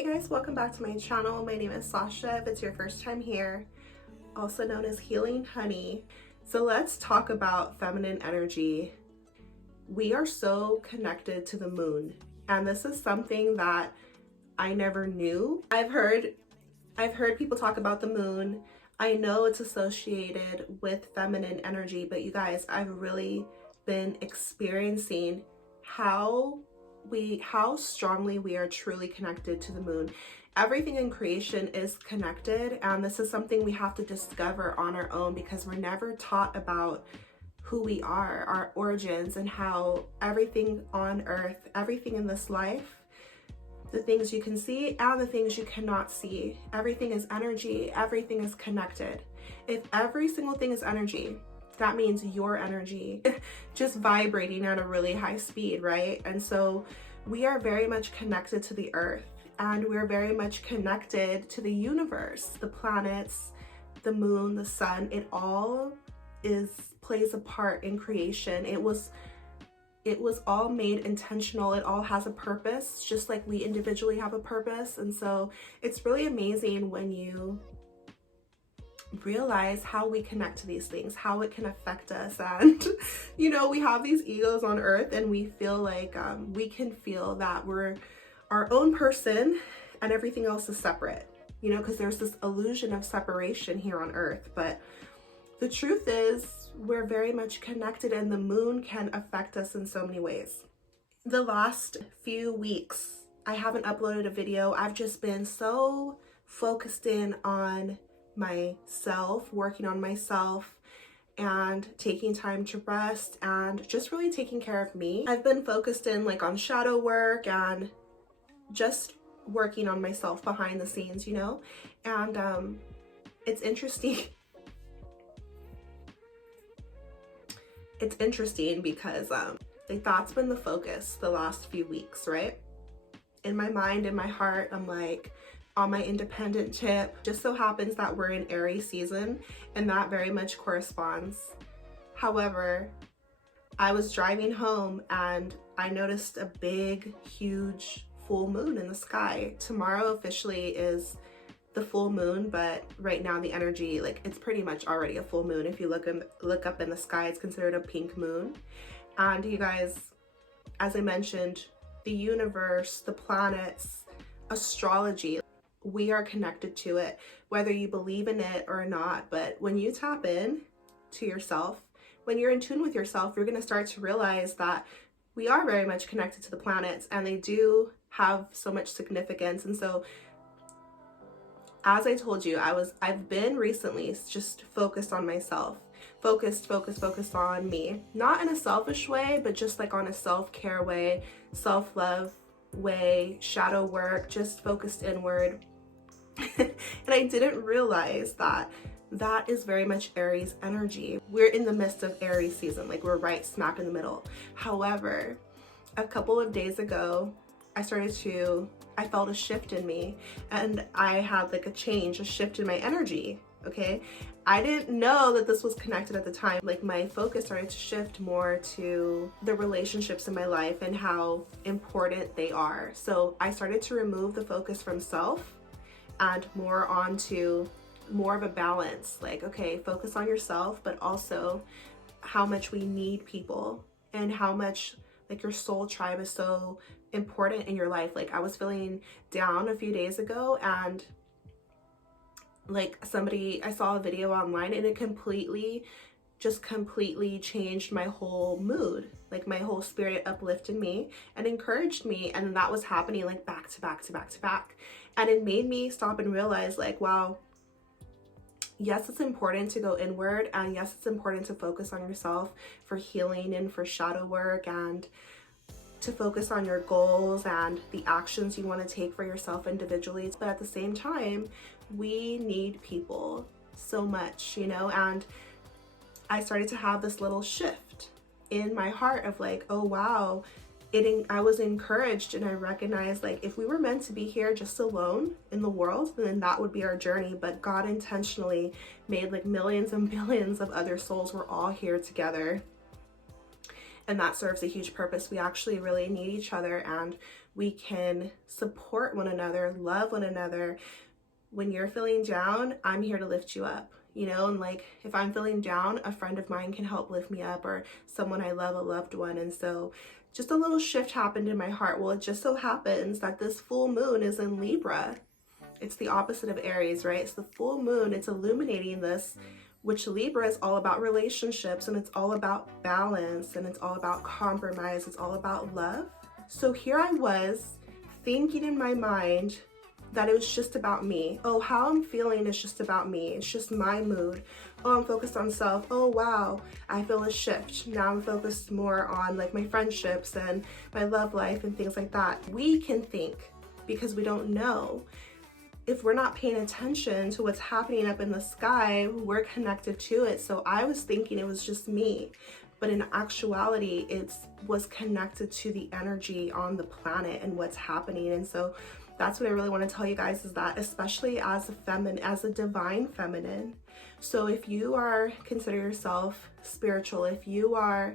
Hey guys, welcome back to my channel. My name is Sasha if it's your first time here, also known as Healing Honey. So let's talk about feminine energy. We are so connected to the moon, and this is something that I never knew. I've heard people talk about the moon. I know it's associated with feminine energy, but you guys, I've really been experiencing how strongly we are truly connected to the moon. Everything in creation is connected, and this is something we have to discover on our own because we're never taught about who we are, our origins, and how everything on earth, everything in this life, the things you can see and the things you cannot see, everything is energy, everything is connected. If every single thing is energy, that means your energy just vibrating at a really high speed, right? And so we are very much connected to the earth, and we're very much connected to the universe, the planets, the moon, the sun. It all plays a part in creation. It was all made intentional. It all has a purpose, just like we individually have a purpose. And so it's really amazing when you realize how we connect to these things, how it can affect us. And you know, we have these egos on earth, and we feel like we can feel that we're our own person and everything else is separate, you know, because there's this illusion of separation here on earth. But the truth is we're very much connected, and the moon can affect us in so many ways. The last few weeks I haven't uploaded a video. I've just been so focused in on myself, working on myself, and taking time to rest and just really taking care of me. I've been focused in like on shadow work and just working on myself behind the scenes, you know. And it's interesting. It's interesting because like that's been the focus the last few weeks, right? In my mind, in my heart, I'm like on my independent tip. Just so happens that we're in Aries season, and that very much corresponds. However, I was driving home and I noticed a big, huge full moon in the sky. Tomorrow officially is the full moon, but right now the energy, like, it's pretty much already a full moon. If you look up in the sky, it's considered a pink moon. And you guys, as I mentioned, the universe, the planets, astrology, we are connected to it, whether you believe in it or not. But when you tap in to yourself, when you're in tune with yourself, you're going to start to realize that we are very much connected to the planets, and they do have so much significance. And so, as I told you, I've been recently just focused on myself, focused on me, not in a selfish way, but just like on a self-care way, self-love way, shadow work, just focused inward. And I didn't realize that that is very much Aries energy. We're in the midst of Aries season, like we're right smack in the middle. However, a couple of days ago, I felt a shift in me, and I had like a shift in my energy, okay? I didn't know that this was connected at the time. Like my focus started to shift more to the relationships in my life and how important they are. So I started to remove the focus from self and more onto more of a balance. Like, okay, focus on yourself, but also how much we need people and how much like your soul tribe is so important in your life. Like I was feeling down a few days ago, and like I saw a video online, and it completely changed my whole mood. Like my whole spirit uplifted me and encouraged me, and that was happening like back to back to back to back. And it made me stop and realize like, wow, yes, it's important to go inward, and yes, it's important to focus on yourself for healing and for shadow work, and to focus on your goals and the actions you want to take for yourself individually. But at the same time, we need people so much, you know. And I started to have this little shift in my heart of like, oh wow, I was encouraged, and I recognized like if we were meant to be here just alone in the world, then that would be our journey. But God intentionally made like millions and billions of other souls. We're all here together, and that serves a huge purpose. We actually really need each other, and We can support one another, love one another. When you're feeling down, I'm here to lift you up, you know, and like if I'm feeling down, a friend of mine can help lift me up, or someone I love, a loved one. And so just a little shift happened in my heart. Well, it just so happens that this full moon is in Libra. It's the opposite of Aries, right? It's the full moon. It's illuminating this, which Libra is all about relationships, and it's all about balance, and it's all about compromise. It's all about love. So here I was thinking in my mind that it was just about me. Oh, how I'm feeling is just about me. It's just my mood. Oh, I'm focused on self. Oh, wow, I feel a shift. Now I'm focused more on like my friendships and my love life and things like that. We can think because we don't know. If we're not paying attention to what's happening up in the sky, we're connected to it. So I was thinking it was just me, but in actuality, it was connected to the energy on the planet and what's happening. And so that's what I really want to tell you guys, is that especially as a feminine, as a divine feminine. So if you consider yourself spiritual, if you are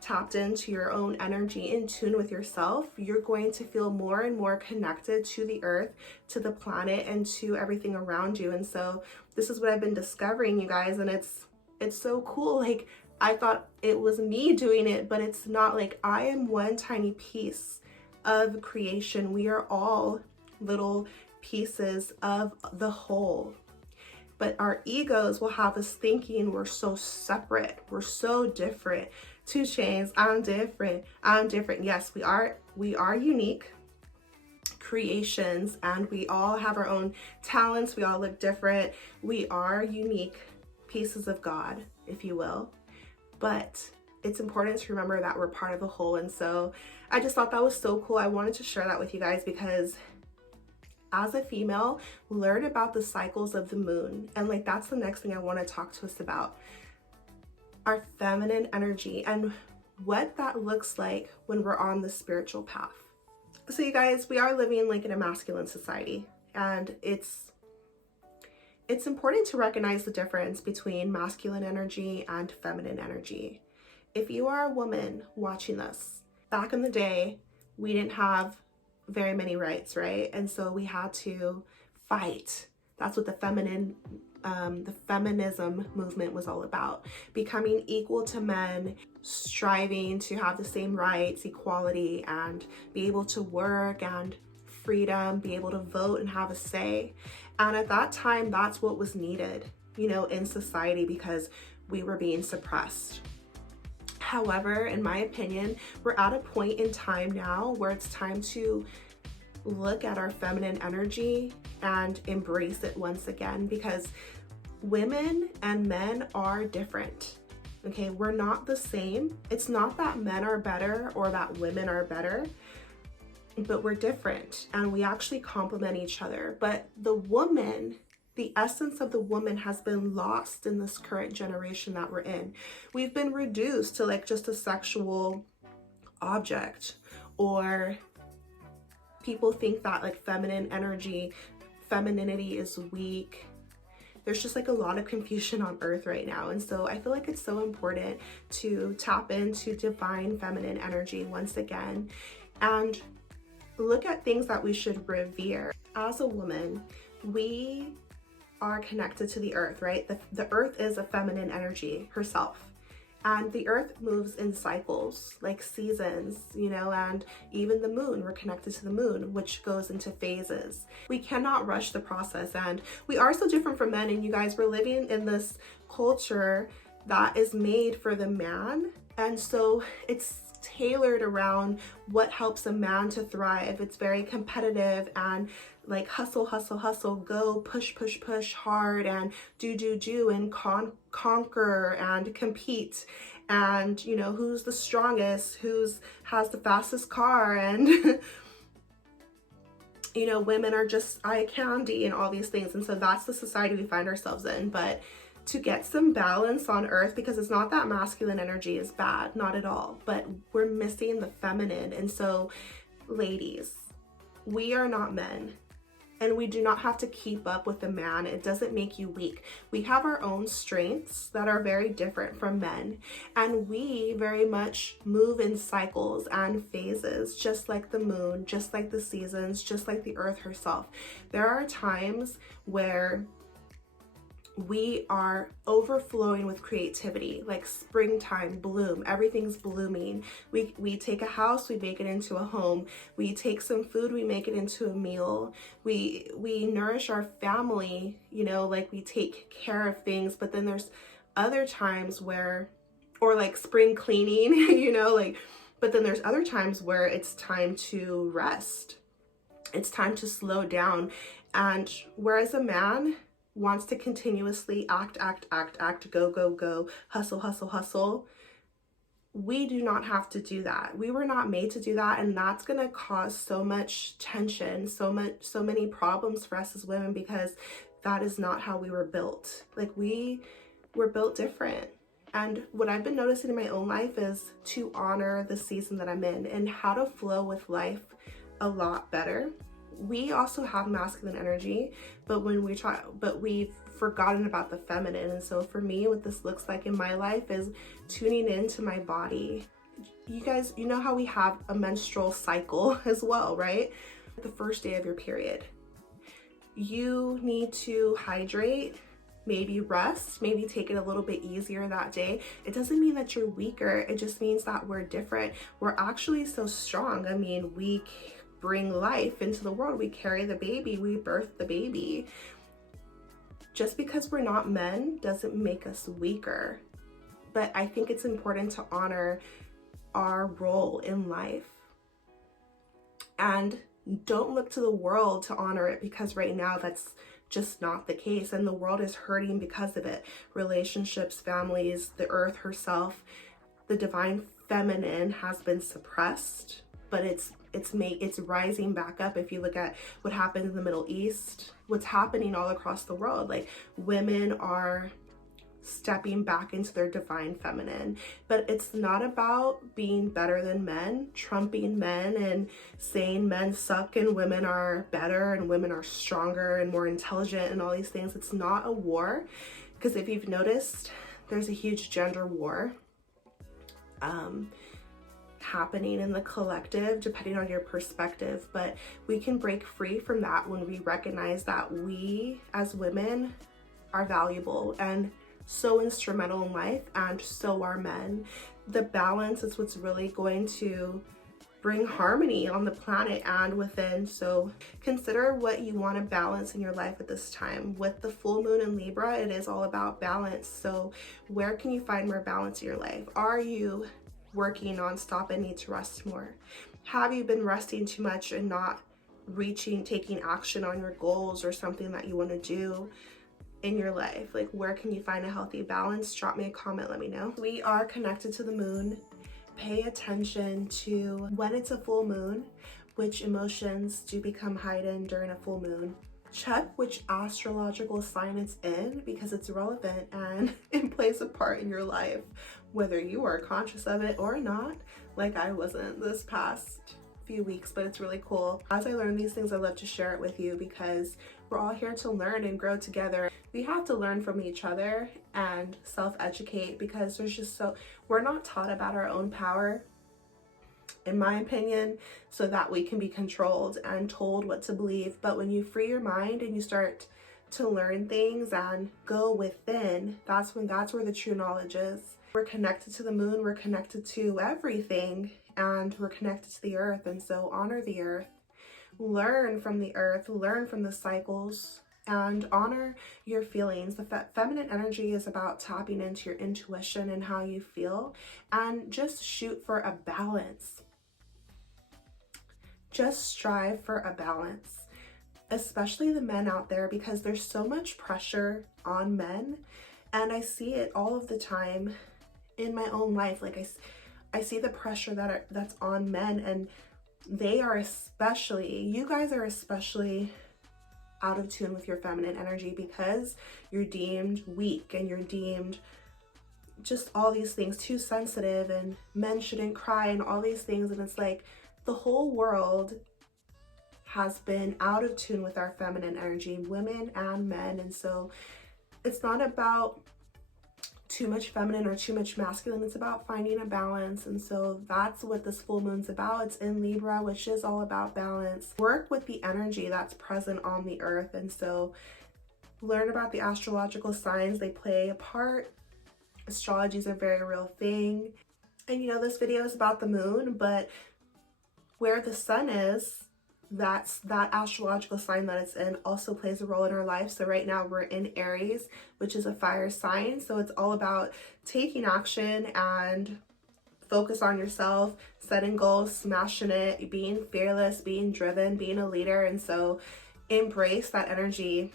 tapped into your own energy, in tune with yourself, you're going to feel more and more connected to the earth, to the planet, and to everything around you. And so this is what I've been discovering, you guys, and it's so cool. Like, I thought it was me doing it, but it's not. Like, I am one tiny piece of creation. We are all little pieces of the whole. But our egos will have us thinking we're so separate, we're so different. 2 Chainz, I'm different, I'm different. Yes, we are unique creations, and we all have our own talents. We all look different. We are unique pieces of God, if you will. But it's important to remember that we're part of the whole. And so I just thought that was so cool. I wanted to share that with you guys because as a female, learn about the cycles of the moon. And like, that's the next thing I want to talk to us about. Our feminine energy and what that looks like when we're on the spiritual path. So you guys, we are living like in a masculine society, and it's important to recognize the difference between masculine energy and feminine energy. If you are a woman watching this, back in the day, we didn't have very many rights, right? And so we had to fight. That's what the feminism movement was all about. Becoming equal to men, striving to have the same rights, equality, and be able to work and freedom, be able to vote and have a say. And at that time, that's what was needed, you know, in society, because we were being suppressed. However, in my opinion, we're at a point in time now where it's time to look at our feminine energy and embrace it once again, because women and men are different. Okay, we're not the same. It's not that men are better or that women are better, but we're different and we actually complement each other. But the woman, the essence of the woman has been lost in this current generation that we're in. We've been reduced to like just a sexual object, or people think that like feminine energy, femininity is weak. There's just like a lot of confusion on earth right now. And so I feel like it's so important to tap into divine feminine energy once again and look at things that we should revere. As a woman, we are connected to the earth, right? The earth is a feminine energy herself. And the earth moves in cycles, like seasons, you know, and even the moon, we're connected to the moon, which goes into phases. We cannot rush the process, and we are so different from men. And you guys, we're living in this culture that is made for the man. And so it's tailored around what helps a man to thrive. It's very competitive and like hustle, hustle, hustle, go, push, push, push hard, and do, and conquer and compete. And, you know, who's the strongest, has the fastest car, and, you know, women are just eye candy and all these things. And so that's the society we find ourselves in. But to get some balance on earth, because it's not that masculine energy is bad, not at all, but we're missing the feminine. And so ladies, we are not men. and we do not have to keep up with a man. It doesn't make you weak. We have our own strengths that are very different from men, and we very much move in cycles and phases, just like the moon, just like the seasons, just like the earth herself. There are times where we are overflowing with creativity, like springtime bloom, everything's blooming. We take a house, we make it into a home. We take some food, we make it into a meal. We nourish our family, you know, like we take care of things. But then there's other times where, or like spring cleaning, you know, like, but then there's other times where it's time to rest. It's time to slow down. And whereas a man wants to continuously act, go, hustle, we do not have to do that. We were not made to do that, and that's going to cause so much tension, so many problems for us as women, because that is not how we were built. Like, we were built different. And what I've been noticing in my own life is to honor the season that I'm in and how to flow with life a lot better. We also have masculine energy, but we've forgotten about the feminine. And so for me, what this looks like in my life is tuning into my body. You guys, you know how we have a menstrual cycle as well, right? The first day of your period, you need to hydrate, maybe rest, maybe take it a little bit easier that day. It doesn't mean that you're weaker. It just means that we're different. We're actually so strong. I mean, we bring life into the world. We carry the baby, we birth the baby. Just because we're not men doesn't make us weaker. But I think it's important to honor our role in life. And don't look to the world to honor it, because right now that's just not the case. And the world is hurting because of it. Relationships, families, the earth herself, the divine feminine has been suppressed, but it's rising back up. If you look at what happened in the Middle East, what's happening all across the world, like women are stepping back into their divine feminine. But it's not about being better than men, trumping men and saying men suck and women are better and women are stronger and more intelligent and all these things. It's not a war, because if you've noticed, there's a huge gender war happening in the collective, depending on your perspective. But we can break free from that when we recognize that we as women are valuable and so instrumental in life, and so are men. The balance is what's really going to bring harmony on the planet and within. So consider what you want to balance in your life at this time. With the full moon in Libra, it is all about balance. So where can you find more balance in your life? Are you working nonstop and need to rest more? Have you been resting too much and not taking action on your goals or something that you want to do in your life? Like, where can you find a healthy balance? Drop me a comment, let me know. We are connected to the moon. Pay attention to when it's a full moon, which emotions do become heightened during a full moon. Check which astrological sign it's in, because it's relevant and it plays a part in your life, whether you are conscious of it or not, like I wasn't this past few weeks. But it's really cool. As I learn these things, I love to share it with you, because we're all here to learn and grow together. We have to learn from each other and self-educate, because we're not taught about our own power, in my opinion, so that we can be controlled and told what to believe. But when you free your mind and you start to learn things and go within, that's where the true knowledge is. We're connected to the moon, we're connected to everything, and we're connected to the earth. And so honor the earth, learn from the earth, learn from the cycles, and honor your feelings. The feminine energy is about tapping into your intuition and how you feel, and just shoot for a balance. Just strive for a balance, especially the men out there, because there's so much pressure on men, and I see it all of the time in my own life. Like I see the pressure that's on men, and you guys are especially out of tune with your feminine energy, because you're deemed weak and you're deemed just all these things, too sensitive, and men shouldn't cry and all these things. And it's like the whole world has been out of tune with our feminine energy, women and men. And so it's not about too much feminine or too much masculine. It's about finding a balance. And so that's what this full moon's about. It's in Libra, which is all about balance. Work with the energy that's present on the earth. And so learn about the astrological signs. They play a part. Astrology is a very real thing. And you know, this video is about the moon, but where the sun is, that astrological sign that it's in also plays a role in our life. So right now we're in Aries, which is a fire sign. So it's all about taking action and focus on yourself, setting goals, smashing it, being fearless, being driven, being a leader. And so embrace that energy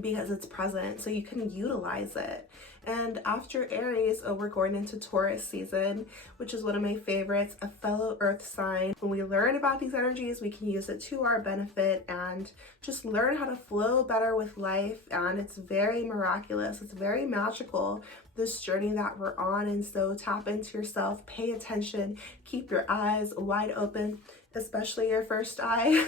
because it's present so you can utilize it. And after Aries, we're going into Taurus season, which is one of my favorites, a fellow earth sign. When we learn about these energies, we can use it to our benefit and just learn how to flow better with life. And it's very miraculous. It's very magical, this journey that we're on. And so tap into yourself, pay attention, keep your eyes wide open, especially your first eye.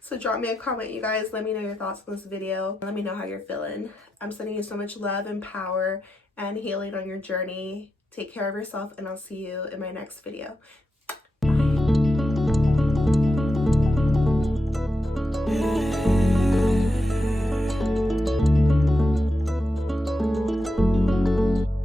So drop me a comment, you guys. Let me know your thoughts on this video. Let me know how you're feeling. I'm sending you so much love and power and healing on your journey. Take care of yourself, and I'll see you in my next video.